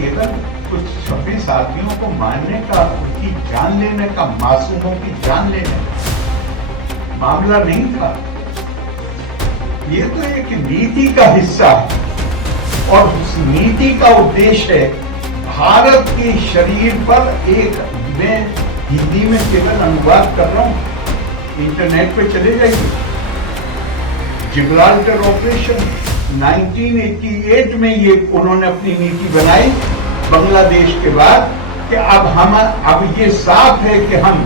केवल कुछ 26 आदमियों को मारने का, उनकी जान लेने का, मासूमों की जान लेने का मामला नहीं था। ये तो एक नीति का हिस्सा है और उस नीति का उद्देश्य है भारत के शरीर पर एक, मैं हिंदी में केवल अनुवाद कर रहा हूं, इंटरनेट पे चले जाइए। जिब्राल्टर ऑपरेशन 1988 में ये उन्होंने अपनी नीति बनाई बांग्लादेश के बाद कि अब ये साफ है कि हम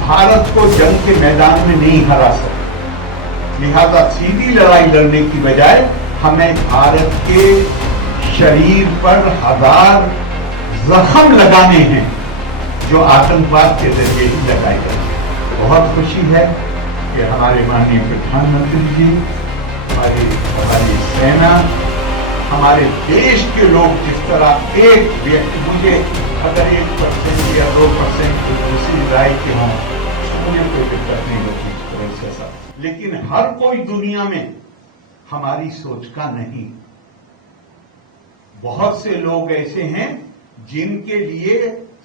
भारत को जंग के मैदान में नहीं हरा सकते, लिहाजा सीधी लड़ाई लड़ने की बजाय हमें भारत के शरीर पर 1000 जख्म लगाने हैं जो आतंकवाद के जरिए ही लगाए गए। बहुत खुशी है कि हमारे माननीय प्रधानमंत्री जी, हमारी सेना, हमारे देश के लोग जिस तरह एक व्यक्ति, मुझे अगर 1% या 2% दूसरी राय के हों तो मुझे कोई दिक्कत नहीं होती ऐसा, लेकिन हर कोई दुनिया में हमारी सोच का नहीं। बहुत से लोग ऐसे हैं जिनके लिए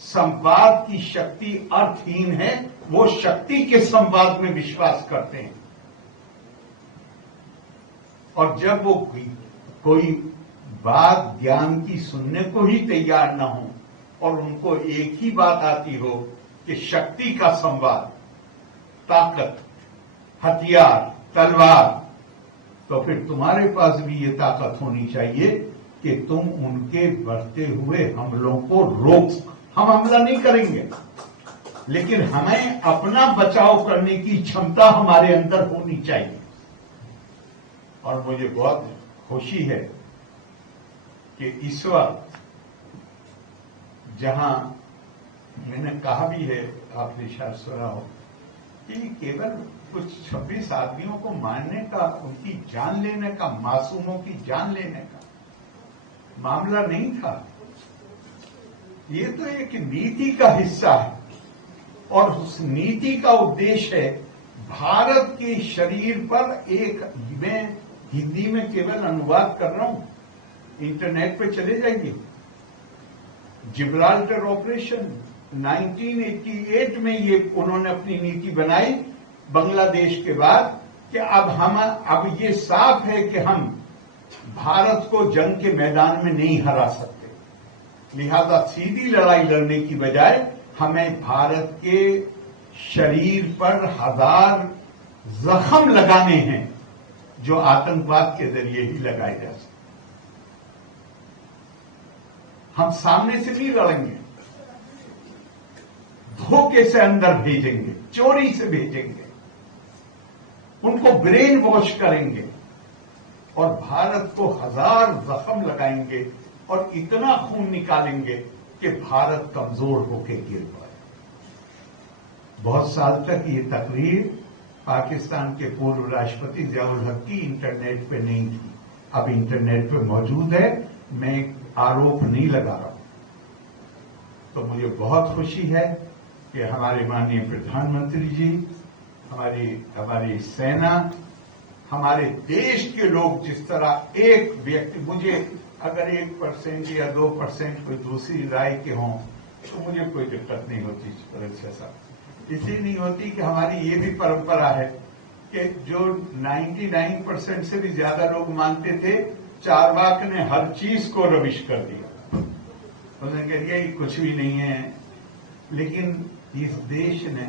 संवाद की शक्ति अर्थहीन है, वो शक्ति के संवाद में विश्वास करते हैं और जब वो कोई बात ज्ञान की सुनने को ही तैयार ना हो और उनको एक ही बात आती हो कि शक्ति का संवाद, ताकत, हथियार, तलवार, तो फिर तुम्हारे पास भी ये ताकत होनी चाहिए कि तुम उनके बढ़ते हुए हमलों को रोक। हम हमला नहीं करेंगे, लेकिन हमें अपना बचाव करने की क्षमता हमारे अंदर होनी चाहिए। और मुझे बहुत खुशी है कि इस वक्त जहां मैंने कहा भी है, आपने शायद सुना हो, कि केवल कुछ 26 आदमियों को मारने का, उनकी जान लेने का, मासूमों की जान लेने का मामला नहीं था। ये तो एक नीति का हिस्सा है और उस नीति का उद्देश्य है भारत के शरीर पर एक, मैं हिंदी में केवल अनुवाद कर रहा हूं, इंटरनेट पे चले जाइए। जिब्राल्टर ऑपरेशन 1988 में ये उन्होंने अपनी नीति बनाई बांग्लादेश के बाद कि अब ये साफ है कि हम भारत को जंग के मैदान में नहीं हरा सकते, लिहाजा सीधी लड़ाई लड़ने की बजाय हमें भारत के शरीर पर 1000 जख्म लगाने हैं जो आतंकवाद के जरिए ही लगाए जा सकते। हम सामने से नहीं लड़ेंगे, धोखे से अंदर भेजेंगे, चोरी से भेजेंगे, उनको ब्रेन वॉश करेंगे और भारत को 1000 जख्म लगाएंगे और इतना खून निकालेंगे कि भारत कमजोर होकर गिर पाए। बहुत साल तक ये तकरीर पाकिस्तान के पूर्व राष्ट्रपति जियाउल हक की इंटरनेट पे नहीं थी, अब इंटरनेट पे मौजूद है। मैं आरोप नहीं लगा रहा हूं। तो मुझे बहुत खुशी है कि हमारे माननीय प्रधानमंत्री जी, हमारी सेना, हमारे देश के लोग जिस तरह एक व्यक्ति, मुझे अगर 1% या 2% कोई दूसरी राय के हों तो मुझे कोई दिक्कत नहीं होती इस तरह से। ऐसा इसलिए नहीं होती कि हमारी ये भी परंपरा है कि जो 99% से भी ज्यादा लोग मानते थे, चारवाक ने हर चीज को रविश कर दिया। उन्होंने कह दिया ये कुछ भी नहीं है। लेकिन इस देश ने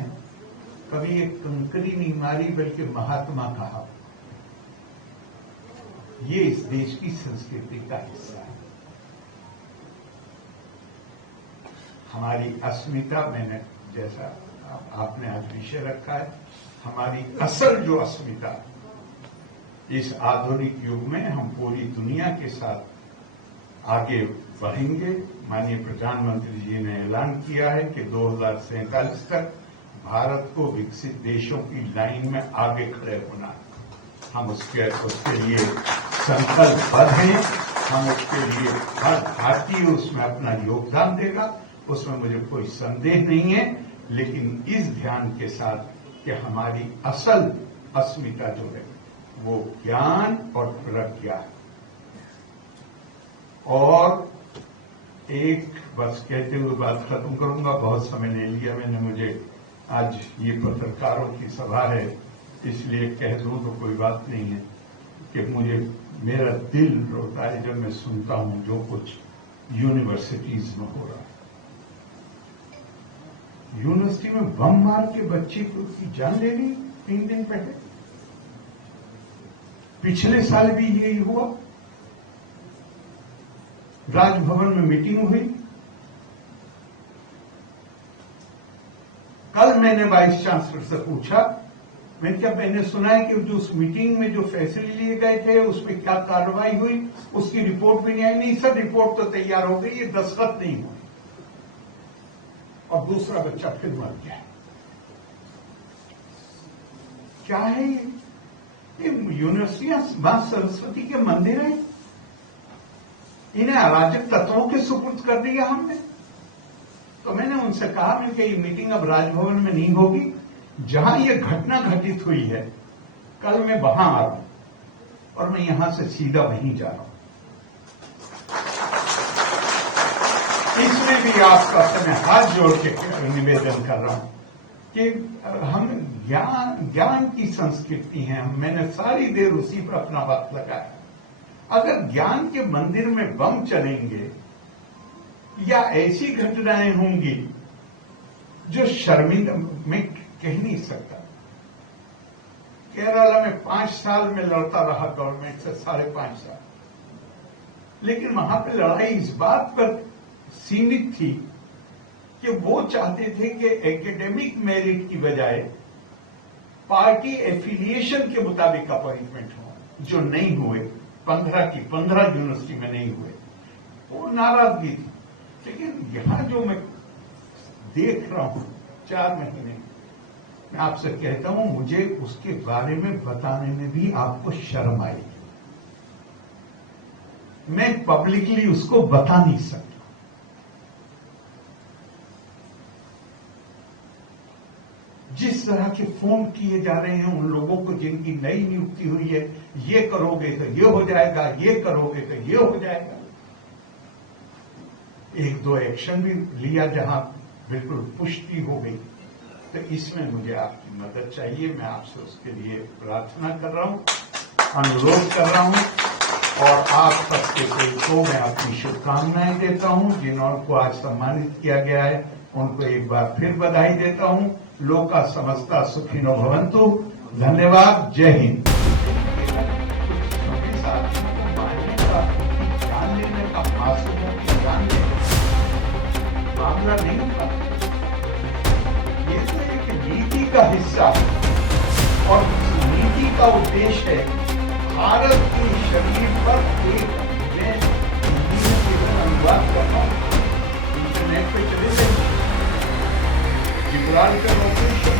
कभी एक कंकरी नहीं मारी, बल्कि महात्मा कहा। ये इस देश की संस्कृति का हिस्सा है। हमारी अस्मिता, मैंने जैसा आपने आज विषय रखा है, हमारी असल जो अस्मिता, इस आधुनिक युग में हम पूरी दुनिया के साथ आगे बढ़ेंगे। माननीय प्रधानमंत्री जी ने ऐलान किया है कि 2047 तक भारत को विकसित देशों की लाइन में आगे खड़े होना है। हम उसके लिए संकल्पबद्ध हैं। हम उसके लिए हर भारतीय उसमें अपना योगदान देगा, उसमें मुझे कोई संदेह नहीं है। लेकिन इस ध्यान के साथ कि हमारी असल अस्मिता जो है वो ज्ञान और प्रज्ञा है। और एक बस कहते हुए बात खत्म करूंगा, बहुत समय ले लिया मैंने। मुझे आज ये पत्रकारों की सभा है, इसलिए कह दूं तो कोई बात नहीं है कि मुझे मेरा दिल रोता है जब मैं सुनता हूं जो कुछ यूनिवर्सिटीज में हो रहा है। यूनिवर्सिटी में बम मार के बच्चे को उसकी जान ले ली 3 दिन पहले। पिछले साल भी यही हुआ। राजभवन में मीटिंग हुई। कल मैंने वाइस चांसलर से पूछा, मैंने सुना है कि जो उस मीटिंग में जो फैसले लिए गए थे उसमें क्या कार्रवाई हुई, उसकी रिपोर्ट भी नहीं आई। नहीं सर, रिपोर्ट तो तैयार हो गई, ये दस्तखत नहीं हुई। और दूसरा बच्चा फिर मर गया। क्या है ये यूनिवर्सिटियां मां सरस्वती के मंदिर है, इन्हें अराजक तत्वों के सुपुर्द कर दिया हमने। तो मैंने उनसे कहा कि ये मीटिंग अब राजभवन में नहीं होगी, जहां ये घटना घटित हुई है कल मैं वहां आ रहा हूं और मैं यहां से सीधा वहीं जा रहा हूं। इसमें भी आपका मैं हाथ जोड़ के निवेदन कर रहा हूं कि हम ज्ञान की संस्कृति है। मैंने सारी देर उसी पर अपना वक्त लगाया। अगर ज्ञान के मंदिर में बम चलेंगे या ऐसी घटनाएं होंगी जो शर्मिंदा, मैं कह नहीं सकता। केरला में 5 साल में लड़ता रहा गवर्नमेंट से, 5.5 साल, लेकिन वहां पे लड़ाई इस बात पर सीमित थी कि वो चाहते थे कि एकेडमिक मेरिट की बजाय पार्टी एफिलिएशन के मुताबिक अपॉइंटमेंट हो, जो नहीं हुए। 15 की 15 यूनिवर्सिटी में नहीं हुए, वो नाराजगी थी। लेकिन यहां जो मैं देख रहा हूं 4 महीने, मैं आपसे कहता हूं मुझे उसके बारे में बताने में भी आपको शर्म आएगी। मैं पब्लिकली उसको बता नहीं सकता। जिस तरह के फोन किए जा रहे हैं उन लोगों को जिनकी नई नियुक्ति हुई है, ये करोगे तो ये हो जाएगा, ये करोगे तो ये हो जाएगा। 1-2 एक्शन भी लिया जहां बिल्कुल पुष्टि हो गई। तो इसमें मुझे आपकी मदद चाहिए। मैं आपसे उसके लिए प्रार्थना कर रहा हूं, अनुरोध कर रहा हूं और आप सबके को मैं अपनी शुभकामनाएं देता हूं। जिनको आज सम्मानित किया गया है उनको एक बार फिर बधाई देता हूं। लोका समस्ता सुखिनो भवन्तु। धन्यवाद। जय हिंद। जान लेने का मासूमों की जान लेने मामला नहीं था, ये तो एक नीति का हिस्सा है और इस नीति का उद्देश्य है भारत के शरीर पर एक, मैं हिंदी में अनुवाद करता हूं, इंटरनेट पे चले जाइए। जिब्राल्टर ऑपरेशन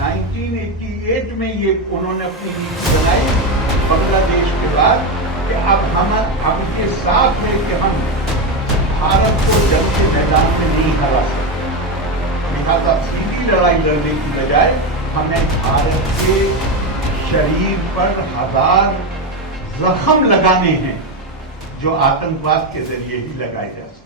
1988 में ये उन्होंने अपनी नीति बनाई बांग्लादेश के बाद कि अब हम ये साफ है कि हम भारत को जंग के मैदान में नहीं हरा सकते। लिहाजा सीधी लड़ाई लड़ने की बजाय हमें भारत के शरीर पर 1000 जख्म लगाने हैं जो आतंकवाद के जरिए ही लगाए जा सकते।